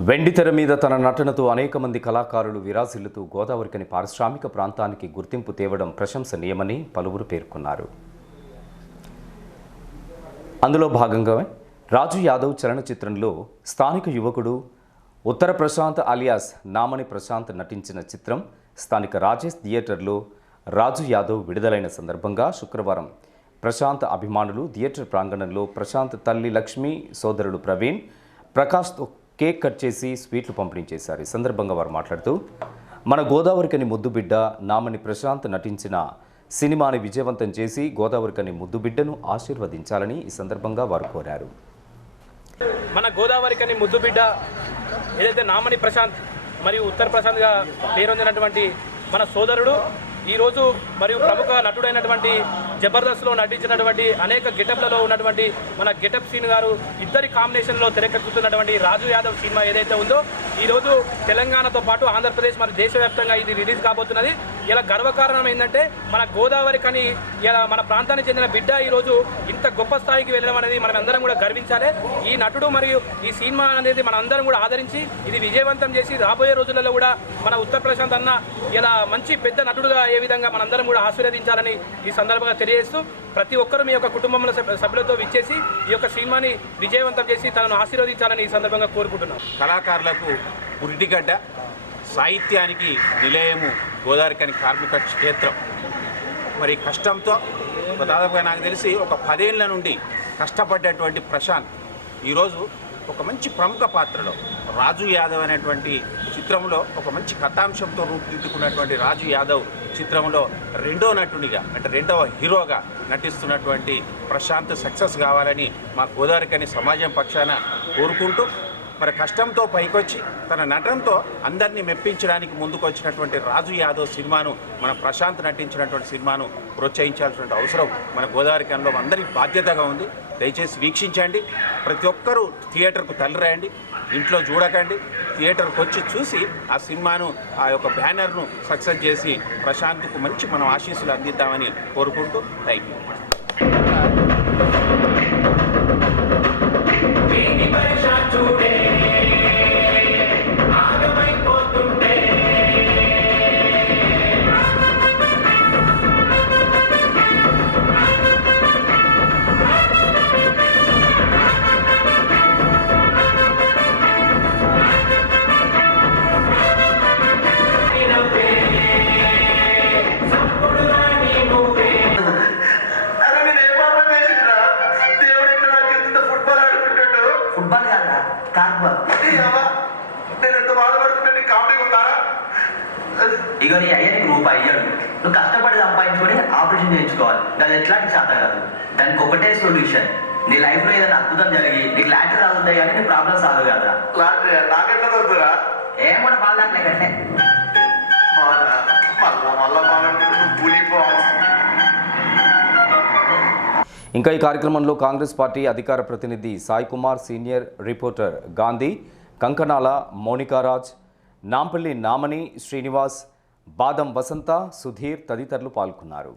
వెండితెర మీద తన నటనతో అనేక మంది కళాకారులు విరాజిల్లుతూ గోదావరికని పారిశ్రామిక ప్రాంతానికి గుర్తింపు తేవడం ప్రశంసనీయమని పలువురు పేర్కొన్నారు. అందులో భాగంగా రాజు యాదవ్ చలనచిత్రంలో స్థానిక యువకుడు ఉత్తర ప్రశాంత్ అలియాస్ నామని ప్రశాంత్ నటించిన చిత్రం స్థానిక రాజేష్ థియేటర్లో రాజు యాదవ్ విడుదలైన సందర్భంగా శుక్రవారం ప్రశాంత్ అభిమానులు థియేటర్ ప్రాంగణంలో ప్రశాంత్ తల్లి లక్ష్మి సోదరుడు ప్రవీణ్ ప్రకాష్తో కేక్ కట్ చేసి స్వీట్లు పంపిణీ చేశారు ఈ సందర్భంగా వారు మాట్లాడుతూ మన గోదావరికని ముద్దుబిడ్డ నామని ప్రశాంత్ నటించిన సినిమాని విజయవంతం చేసి గోదావరికని ముద్దుబిడ్డను ఆశీర్వదించాలని ఈ సందర్భంగా వారు కోరారు. మన గోదావరికని ముద్దుబిడ్డ ఏదైతే నామని ప్రశాంత్ మరియు ఉత్తర ప్రశాంత్గా పేరొందినటువంటి మన సోదరుడు ఈరోజు మరియు ప్రముఖ నటుడైనటువంటి జబర్దస్త్లో నటించినటువంటి అనేక గెటప్లలో ఉన్నటువంటి మన గెటప్ సీన్ గారు ఇద్దరి కాంబినేషన్లో తెరకెక్కుతున్నటువంటి రాజు యాదవ్ సినిమా ఏదైతే ఉందో ఈరోజు తెలంగాణతో పాటు ఆంధ్రప్రదేశ్ మన దేశవ్యాప్తంగా ఇది రిలీజ్ కాబోతున్నది. ఇలా గర్వకారణం ఏంటంటే మన గోదావరి కని ఇలా మన ప్రాంతానికి చెందిన బిడ్డ ఈరోజు ఇంత గొప్ప స్థాయికి వెళ్ళడం అనేది మనం అందరం కూడా గర్వించాలి. ఈ నటుడు మరియు ఈ సినిమా అనేది మన అందరం కూడా ఆదరించి ఇది విజయవంతం చేసి రాబోయే రోజులలో కూడా మన ఉత్తర ప్రశాంత్ అన్న ఇలా మంచి పెద్ద నటుడుగా ఏ విధంగా మనందరం కూడా ఆశీర్వదించాలని ఈ సందర్భంగా తెలియజేస్తూ ప్రతి ఒక్కరూ మీ యొక్క కుటుంబంలో సభ్యులతో విచ్చేసి ఈ యొక్క సినిమాని విజయవంతం చేసి తనను ఆశీర్వదించాలని ఈ సందర్భంగా కోరుకుంటున్నాం. కళాకారులకు పురిటిగడ్డ సాహిత్యానికి నిలయము గోదావరికని కార్మిక క్షేత్రం. మరి కష్టంతో దాదాపుగా నాకు తెలిసి ఒక పదేళ్ళ నుండి కష్టపడ్డటువంటి ప్రశాంత్. ఈరోజు ఒక మంచి ప్రముఖ పాత్రలో రాజు యాదవ్ అనేటువంటి చిత్రంలో ఒక మంచి కథాంశంతో రూపుదిద్దుకున్నటువంటి రాజు యాదవ్ చిత్రంలో రెండో నటునిగా అంటే రెండవ హీరోగా నటిస్తున్నటువంటి ప్రశాంత్ సక్సెస్ కావాలని మా గోదావరికని సమాజం పక్షాన కోరుకుంటూ మరి కష్టంతో పైకొచ్చి తన నటనతో అందరినీ మెప్పించడానికి ముందుకు వచ్చినటువంటి రాజు యాదవ్ సినిమాను మన ప్రశాంత్ నటించినటువంటి సినిమాను ప్రోత్సహించాల్సిన అవసరం మన గోదావరి కన్లో అందరికీ బాధ్యతగా ఉంది. దయచేసి వీక్షించండి. ప్రతి ఒక్కరూ థియేటర్కు తల్లిరాయండి ఇంట్లో చూడకండి. థియేటర్కి వచ్చి చూసి ఆ సినిమాను ఆ యొక్క బ్యానర్ను సక్సెస్ చేసి ప్రశాంత్కు మంచి మనం ఆశీస్సులు అందిద్దామని కోరుకుంటూ థ్యాంక్ యూ చూడే. ఫుట్బాల్ కాదా కార్బాల్ అవ్వ, నేను ఎంత బాధపడుతుంటే కామెడీ ఇక నీ అయ్య నీకు రూపాయి ఇయ్యడు నువ్వు కష్టపడి సంపాదించుకొని ఆపరేషన్ చేయించుకోవాలి. అది ఎట్లాంటి చేత కాదు. దానికి ఒకటే సొల్యూషన్ నీ లైఫ్లో ఏదైనా అద్భుతం జరిగి నీకు లాంటి రాగుతాయి కానీ నీ ప్రాబ్లం సాల్వ్ కాదురా. లాంటి నాకెట్లా ఏమన్నా బాగా ఇంకా ఈ కార్యక్రమంలో కాంగ్రెస్ పార్టీ అధికార ప్రతినిధి సాయి కుమార్ సీనియర్ రిపోర్టర్ గాంధీ కంకణాల మౌనికారాజ్ నాంపల్లి నామని శ్రీనివాస్ బాదం వసంత సుధీర్ తదితరులు పాల్గొన్నారు.